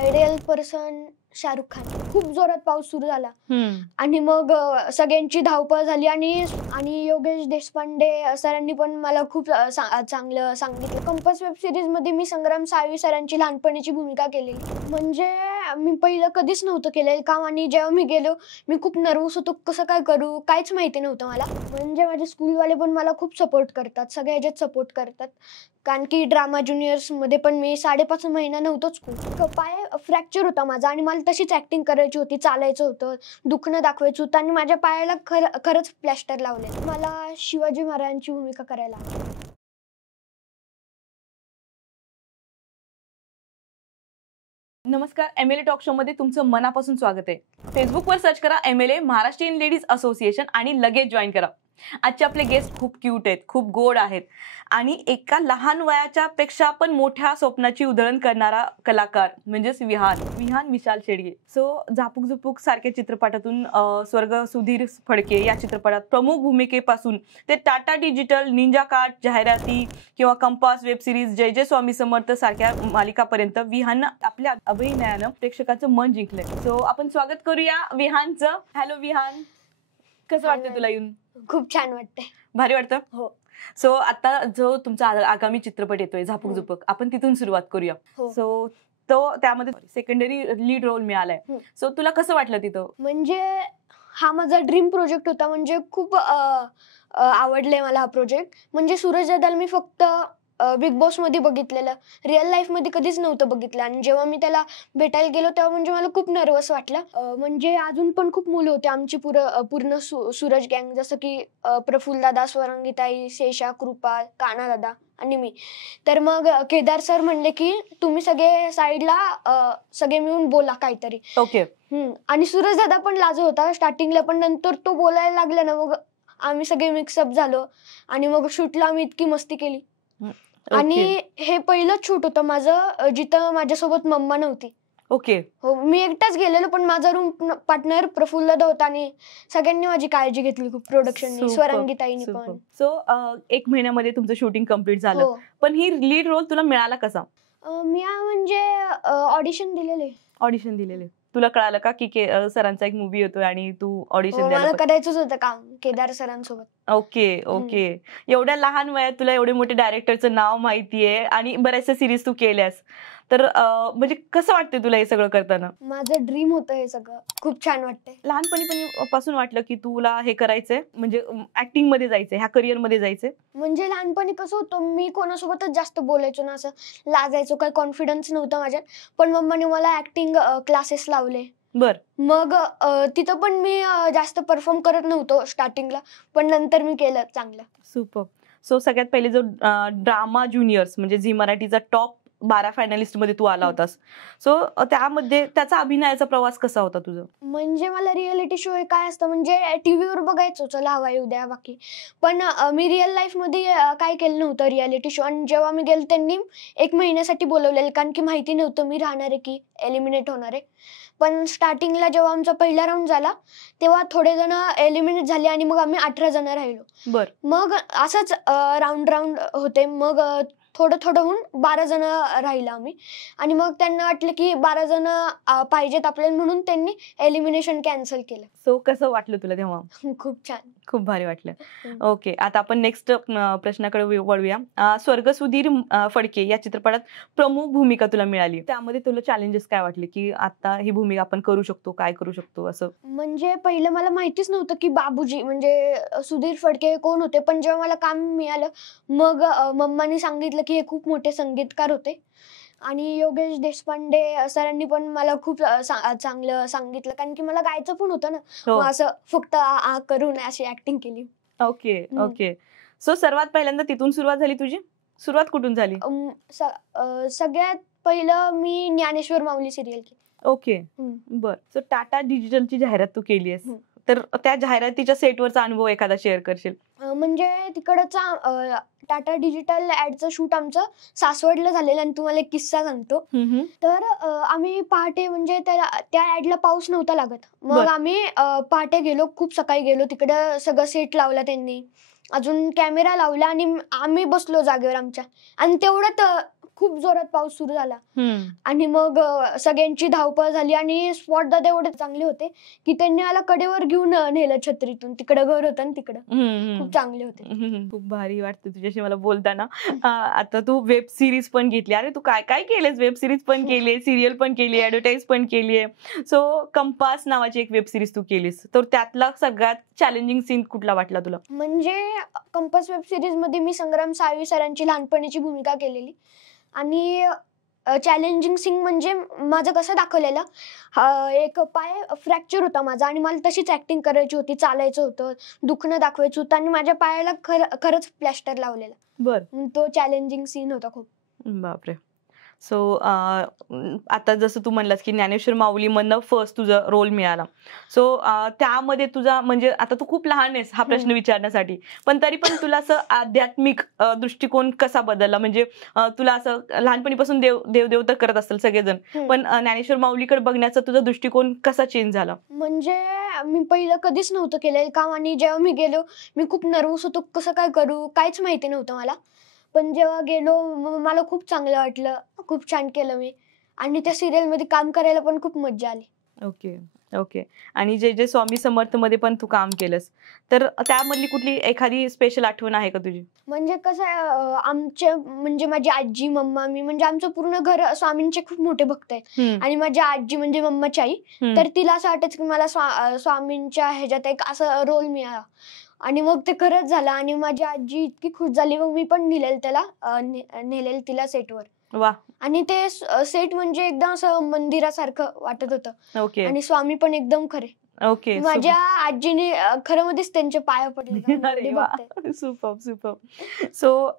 Ideal person Shahrukh Khan. खूप जोरात पाऊस सुरू झाला आणि मग सगळ्यांची धावपळ झाली आणि योगेश देशपांडे सरांनी पण मला खूप चांगलं सांगितलं. कंपास वेब सिरीज मध्ये मी संग्राम साळवी सरांची लहानपणीची भूमिका केलेली. म्हणजे मी पहिलं कधीच नव्हतं केलेलं काम आणि जेव्हा मी गेलो मी खूप नर्वस होतो. कसं काय करू काहीच माहिती नव्हतं मला. म्हणजे माझे स्कूलवाले पण मला खूप सपोर्ट करतात. सगळ्या ह्याच्यात सपोर्ट करतात. कारण की ड्रामा ज्युनियर्स मध्ये पण मी 5.5 महिना नव्हतोच. पाय फ्रॅक्चर होता माझा आणि मला तशीच ऍक्टिंग करायची होती. चालायचं होतं, दुखणं दाखवायचं होतं आणि माझ्या पायाला खरंच प्लॅस्टर लावले. मला शिवाजी महाराजांची भूमिका करायला. नमस्कार, MLA टॉक शो मध्ये तुमचं मनापासून स्वागत आहे. फेसबुकवर सर्च करा MLA महाराष्ट्रीयन लेडीज असोसिएशन आणि लगेच जॉईन करा. आजचे आपले गेस्ट खूप क्यूट आहेत, खूप गोड आहेत आणि एका लहान वयाच्या पेक्षा पण मोठ्या स्वप्नाची उधळण करणारा कलाकार म्हणजेच विहान विशाल शेडगे. सो झापूक झुपूक सारख्या चित्रपटातून स्वर्ग सुधीर फडके या चित्रपटात प्रमुख भूमिकेपासून ते टाटा डिजिटल, निंजा कार्ड जाहिराती किंवा कंपास वेब सिरीज, जय जय स्वामी समर्थ सारख्या मालिकापर्यंत विहान आपल्या अभिनयानं प्रेक्षकाचं मन जिंकलंय. सो आपण स्वागत करूया विहानचं. हॅलो विहान, कसं वाटतं तुला येऊन? खूप छान वाटतंय. भारी वाटतं? हो. सो आता जो तुमचा आगामी चित्रपट येतोय झापूक झुपूक, आपण तिथून सुरुवात करूया. सो तो त्यामध्ये सेकंडरी लीड रोल मिळालाय. सो तुला कसं वाटलं तिथं? म्हणजे हा माझा ड्रीम प्रोजेक्ट होता. म्हणजे खूप आवडले मला हा प्रोजेक्ट. म्हणजे सूरज दादाला मी फक्त बिग बॉस मध्ये बघितलेलं, रिअल लाईफ मध्ये कधीच नव्हतं बघितलं आणि जेव्हा मी त्याला भेटायला गेलो तेव्हा म्हणजे मला खूप नर्वस वाटलं. म्हणजे अजून पण खूप मुलं होते आमची पूर्ण सूरज गँग, जसं की प्रफुल्ल दादा, स्वरंगीताई, शेषा, कृपा, काना दादा आणि मी. तर मग केदार सर म्हणले की तुम्ही सगळे साईडला सगळे मिळून बोला काहीतरी. ओके. आणि सूरज दादा पण लाजत होता स्टार्टिंगला, पण नंतर तो बोलायला लागला ना, मग आम्ही सगळे मिक्सअप झालो आणि मग शूटला आम्ही इतकी मस्ती केली. आणि हे पहिलं शूट होतं माझं जिथं माझ्यासोबत मम्मा नव्हती. ओके. हो, मी एकटाच गेलेलो, पण माझा रूम पार्टनर प्रफुल्ल दादा होता आणि सगळ्यांनी माझी काळजी घेतली खूप प्रोडक्शननी, स्वरंगीताईनी पण. सो 1 महिन्यामध्ये तुमचं शूटिंग कम्प्लीट झालं. पण ही लीड रोल तुला मिळाला कसा? मी म्हणजे ऑडिशन दिलेले. तुला कळालं का की सरांचा एक मूवी येतोय आणि तू ऑडिशन द्यायला? मला करायचंच होतं काम केदार सरांसोबत. ओके. एवढ्या लहान वयात तुला एवढे मोठे डायरेक्टरचं नाव माहितीये आणि बऱ्याचशा सिरीज तू केल्यास, तर म्हणजे कसं वाटतंय तुला हे सगळं करताना? माझं ड्रीम होतं हे सगळं. खूप छान वाटतंय. लहानपणी पासून वाटलं की तुला हे करायचंय, म्हणजे ऍक्टिंग मध्ये जायचंय, ह्या करिअर मध्ये जायचंय? म्हणजे लहानपणी कसं होतं, मी कोणासोबतच जास्त बोलायचो ना, असं लाजायचो, काही कॉन्फिडन्स नव्हता माझ्यात. पण मम्माने मला ऍक्टिंग क्लासेस लावले. बर. मग तिथं पण मी जास्त परफॉर्म करत नव्हतो स्टार्टिंगला, पण नंतर मी केलं चांगलं. सुपर. सो सगळ्यात पहिले जो ड्रामा ज्युनियर्स म्हणजे झी मराठीचा टॉप 12 फायनलिस्ट मध्ये तू आला होतास. सो त्यामध्ये त्याचा अभिनयाचा प्रवास कसा होता तुझा? म्हणजे मला रिअलिटी शो हे काय असतं, म्हणजे टीव्हीवर बघायचो, चला हवा येऊ द्या बाकी, पण मी रिअल लाईफ मध्ये काय केलं नव्हतं रिअलिटी शो. आणि जेव्हा मी गेलो त्यांनी 1 महिन्यासाठी बोलवलेलं, कारण की माहिती नव्हतं मी राहणार आहे की एलिमिनेट होणार आहे. पण स्टार्टिंगला जेव्हा आमचा पहिला राऊंड झाला तेव्हा थोडे जण एलिमिनेट झाले आणि मग आम्ही 18 जण राहिलो. बर. मग असंच राऊंड होते. मग थोडं होऊन 12 जण राहिलो आम्ही आणि मग त्यांना वाटलं की 12 जण पाहिजेत आपल्याला, म्हणून त्यांनी एलिमिनेशन कॅन्सल केलं. सो कसं वाटलं तुला तेव्हा? खूप छान, खूप भारी वाटलं. ओके, आता आपण नेक्स्ट प्रश्नाकडे वळूया. स्वर्ग सुधीर फडके या चित्रपटात प्रमुख भूमिका तुला मिळाली, त्यामध्ये तुला चॅलेंजेस काय वाटले की आता ही भूमिका आपण करू शकतो, काय करू शकतो असं? म्हणजे पहिलं मला माहितीच नव्हतं की बाबूजी म्हणजे सुधीर फडके कोण होते. पण जेव्हा मला काम मिळालं मग मम्मानी सांगितलं की हे खूप मोठे संगीतकार होते आणि योगेश देशपांडे सरांनी पण मला खूप चांगलं सांगितलं, कारण की मला गायचं पण होतं ना. असं फक्त करून अशी ऍक्टिंग केली. ओके. सो सर्वात पहिल्यांदा तिथून सुरुवात झाली तुझी? सुरुवात कुठून झाली? सगळ्यात पहिलं मी ज्ञानेश्वर माऊली सिरियल केली. ओके, बर. सो टाटा डिजिटलची जाहिरात तू केली आहेस, तर त्या जाहिरातीच्या सेटवरचा अनुभव एखादा शेअर करशील? म्हणजे तिकडचा टाटा डिजिटल ऍडचं शूट आमचं सासवडला झालेलं आणि तुम्हाला एक किस्सा सांगतो. तर आम्ही पहाटे, म्हणजे त्या ऍडला पाऊस नव्हता लागत, मग आम्ही पहाटे गेलो, खूप सकाळी गेलो. तिकडं सगळं सेट लावला त्यांनी, अजून कॅमेरा लावला आणि आम्ही बसलो जागेवर आमच्या. आणि तेवढ्यात खूप जोरात पाऊस सुरू झाला आणि मग सगळ्यांची धावपळ झाली आणि स्पॉट दादा एवढे चांगले होते की त्यांनी मला कडेवर घेऊन नेलं छत्रीतून. तिकडं घर होतं ना तिकडं. खूप चांगले होते. खूप भारी वाटतं तुझ्याशी मला बोलताना. आता तू वेब सिरीज पण घेतली. अरे तू काय काय केलेस? वेब सिरीज पण केली, सिरियल पण केली, ऍडव्हर्टाईज पण केली आहे. सो कंपास नावाची एक वेब सिरीज तू केलीस, तर त्यातला सगळ्यात चॅलेंजिंग सीन कुठला वाटला तुला? म्हणजे कंपास वेब सिरीज मध्ये मी संग्राम साळवी सरांची लहानपणीची भूमिका केलेली आणि चॅलेंजिंग सीन म्हणजे माझं कसं दाखवलेलं, एक पाय फ्रॅक्चर होता माझा आणि मला तशीच ऍक्टिंग करायची होती, चालायचं होतं, दुखणं दाखवायचं होतं आणि माझ्या पायाला खरंच प्लॅस्टर लावलेला. बर. तो चॅलेंजिंग सीन होता खूप. बापरे. सो आता जसं तू म्हणलास की ज्ञानेश्वर माऊली मधनं फर्स्ट तुझा रोल मिळाला. सो त्यामध्ये तुझा म्हणजे आता तू खूप लहान आहेस हा प्रश्न विचारण्यासाठी, पण तरी पण तुला असं आध्यात्मिक दृष्टिकोन कसा बदलला? म्हणजे तुला असं लहानपणीपासून देव तर करत असतील सगळेजण, पण ज्ञानेश्वर माऊलीकडे बघण्याचा तुझा दृष्टिकोन कसा चेंज झाला? म्हणजे मी पहिलं कधीच नव्हतं केलेलं काम आणि जेव्हा मी गेलो मी खूप नर्वस होतो, कसं काय करू काहीच माहिती नव्हतं मला. पण जेव्हा गेलो मला खूप चांगलं वाटलं, खूप छान केलं मी आणि त्या सिरियल मध्ये काम करायला पण खूप मज्जा आली. Okay okay. आणि जे जे स्वामी समर्थ मध्ये पण तू काम केलंस, तर त्यामधली कुठली एखादी स्पेशल आठवण आहे का तुझी? म्हणजे कसं आहे, आमचे म्हणजे माझी आजी मम्मा मी म्हणजे आमचं पूर्ण घर स्वामींचे खूप मोठे भक्त आहेत आणि माझी आजी म्हणजे मम्माची आई, तर तिला असं वाटायचं की मला स्वामींच्या ह्याच्यात एक असं रोल मिळाला आणि मग ते खरंच झालं आणि माझी आजी इतकी खुश झाली. मग मी पण नेलेलं तिला सेटवर. वा. आणि ते सेट म्हणजे एकदम असं मंदिरासारखं वाटत होतं. ओके आणि स्वामी पण एकदम खरे. ओके. माझ्या आजीने खरं मध्येच त्यांचे पाय पडले. अरे वा, सुपर सुपर. सो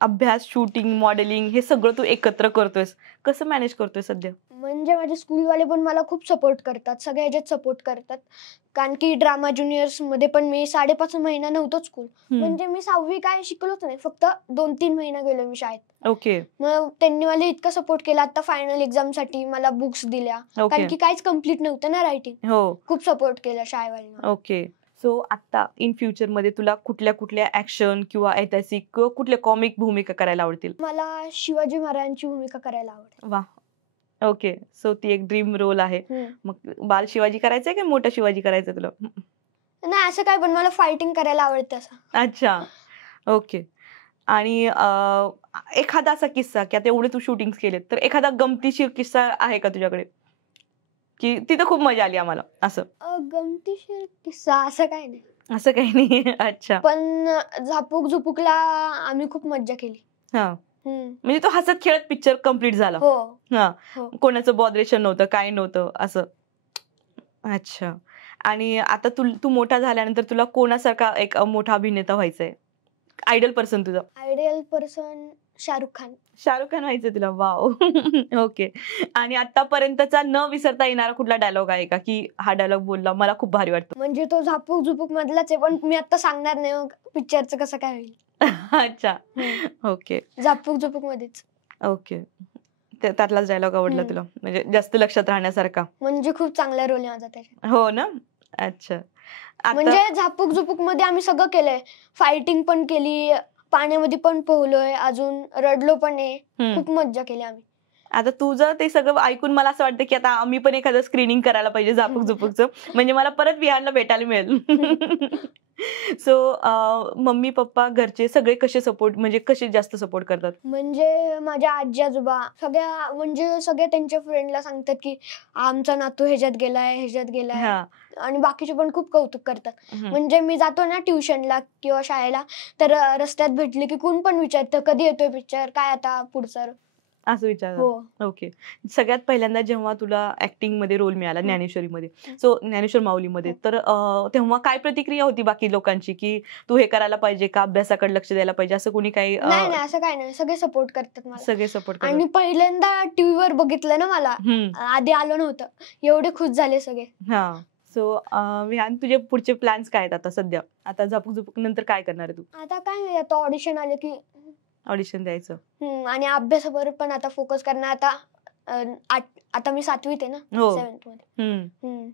अभ्यास, शूटिंग, मॉडेलिंग हे सगळं तू एकत्र करतोयस, कसं मॅनेज करतोय सध्या? म्हणजे माझे स्कूलवाले पण मला खूप सपोर्ट करतात, सगळ्या ह्याच्यात सपोर्ट करतात. कारण की ड्रामा ज्युनियर्स मध्ये पण मी 5.5 महिना नव्हतो स्कूल. म्हणजे मी 6वी काय शिकलोच नाही, फक्त 2-3 महिना गेलो मी शाळेत. ओके. मग त्यांनी मला इतकं सपोर्ट केला. आता फायनल एक्झाम साठी मला बुक्स दिल्या, कारण की काहीच कम्प्लीट नव्हतं ना रायटिंग. हो. खूप सपोर्ट केला शाळेवाल्यांना. ओके. सो आता इन फ्युचर मध्ये तुला कुठल्या कुठल्या ऍक्शन किंवा ऐतिहासिक किंवा कुठल्या कॉमिक भूमिका करायला आवडतील? मला शिवाजी महाराजांची भूमिका करायला आवडेल. वा. ओके. सो ती एक ड्रीम रोल आहे. मग बाल शिवाजी करायचंय की मोठा शिवाजी करायचंय तुला? नाही असं काय, पण मला फायटिंग करायला आवडतं असं. अच्छा. ओके. आणि एखादा असा किस्सा की आता एवढे तू शूटिंग केलेत, तर एखादा गमतीशीर किस्सा आहे का तुझ्याकडे की तिथं खूप मजा आली आम्हाला असं? गमतीशीर किस्सा असं काय नाही. असं काही नाही. अच्छा. पण झापूक झुपूकला आम्ही खूप मज्जा केली. हा. म्हणजे तो हसत खेळत पिक्चर कम्प्लीट झाला. हो. हा. हो. कोणाचं बॉदरेशन नव्हतं, काय नव्हतं असं. अच्छा. आणि आता तू मोठा झाल्यानंतर तुला कोणासारखा एक मोठा अभिनेता व्हायचंय? आयडल पर्सन तुझा? Ideal person Shahrukh Khan. शाहरुख खान व्हायचं तुला? वाव. ओके. आणि आतापर्यंतचा न विसरता येणारा कुठला डायलॉग आहे का की हा डायलॉग बोलला मला खूप भारी वाटतं? म्हणजे तो झापूक झुपूक मधलाच आहे, पण मी आता सांगणार नाही, मग पिक्चरचं कसं काय होईल. अच्छा. ओके. झापूक झुपूक मध्येच. ओके. त्यातलाच डायलॉग आवडला तुला, म्हणजे जास्त लक्षात राहण्यासारखा? म्हणजे खूप चांगला रोल आहे माझा त्याच्यात. हो ना. अच्छा. म्हणजे झापूक झुपूक मध्ये आम्ही सगळं केलंय, फायटिंग पण केली, पाण्यामध्ये पण पोहलोय, अजून रडलो पण आहे, खूप मज्जा केली आम्ही. आता तुझं ते सगळं ऐकून मला असं वाटतं की आता आम्ही पण एखादं स्क्रीनिंग करायला पाहिजे झापूक झुपूकचं, म्हणजे मला परत विहानला भेटायला मिळेल. सो मम्मी पप्पा घरचे सगळे कसे सपोर्ट, म्हणजे कसे जास्त सपोर्ट करतात? म्हणजे माझ्या आजी आजोबा म्हणजे सगळे त्यांच्या फ्रेंडला सांगतात की आमचा नातू ह्याच्यात गेलाय आणि बाकीचे पण खूप कौतुक करतात. म्हणजे मी जातो ना ट्युशनला किंवा शाळेला, तर रस्त्यात भेटले की कोण पण विचारतं कधी येतोय पिक्चर, काय आता पुढचं असं विचार. हो. ओके. सगळ्यात पहिल्यांदा जेव्हा तुला ऍक्टिंग मध्ये रोल मिळाला ज्ञानेश्वरीमध्ये, सो ज्ञानेश्वर माऊलीमध्ये, तर तेव्हा काय प्रतिक्रिया होती बाकी लोकांची की तू हे करायला पाहिजे का, अभ्यासाकडे लक्ष द्यायला पाहिजे, असं कोणी काही? नाही असं काही नाही, सगळे सपोर्ट करतात मला. सगळे सपोर्ट करतात. आणि पहिल्यांदा टीव्हीवर बघितलं ना मला, आधी आलं नव्हतं, एवढे खुश झाले सगळे. हा. सो विहान तुझे पुढचे प्लॅन्स काय आहेत आता सध्या? आता झापूक झुपूक नंतर काय करणार आहे तू? आता काय नाही, आता ऑडिशन आले की ऑडिशन द्यायचं. आणि अभ्यासावर पण आता फोकस करणार. आता मी 7वीत आहे ना, 7th मध्ये.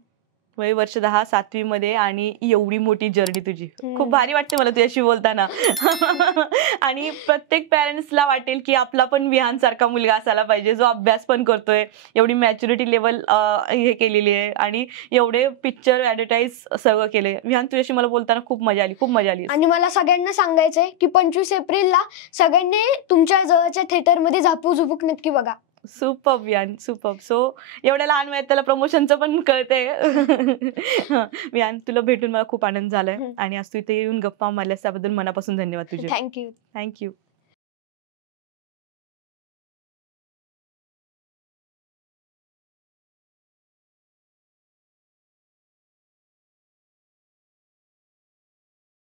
वय वर्ष 10, 7वी मध्ये आणि एवढी मोठी जर्नी तुझी. हम्म. खूप भारी वाटते मला तुझ्याशी बोलताना. आणि प्रत्येक पॅरेंट्सला वाटेल की आपला पण विहान सारखा मुलगा असायला पाहिजे, जो अभ्यास पण करतोय, एवढी मॅच्युरिटी लेवल हे केलेली आहे आणि एवढे पिक्चर ऍडव्हर्टाईज सगळं केले. विहान तुझ्याशी मला बोलताना खूप मजा आली, खूप मजा आली. आणि मला सगळ्यांना सांगायचंय की 25 एप्रिलला सगळ्यांनी तुमच्या जवळच्या थिएटरमध्ये झापूक नक्की बघा. Superb Vihaan, superb. सो एवढ्या लहान वयात त्याला प्रमोशनचं पण कळतंय. विहान, तुला भेटून मला खूप आनंद झालाय आणि आज तू इथे येऊन गप्पा मारल्यास त्याबद्दल मनापासून धन्यवाद तुझे. थँक्यू. थँक्यू.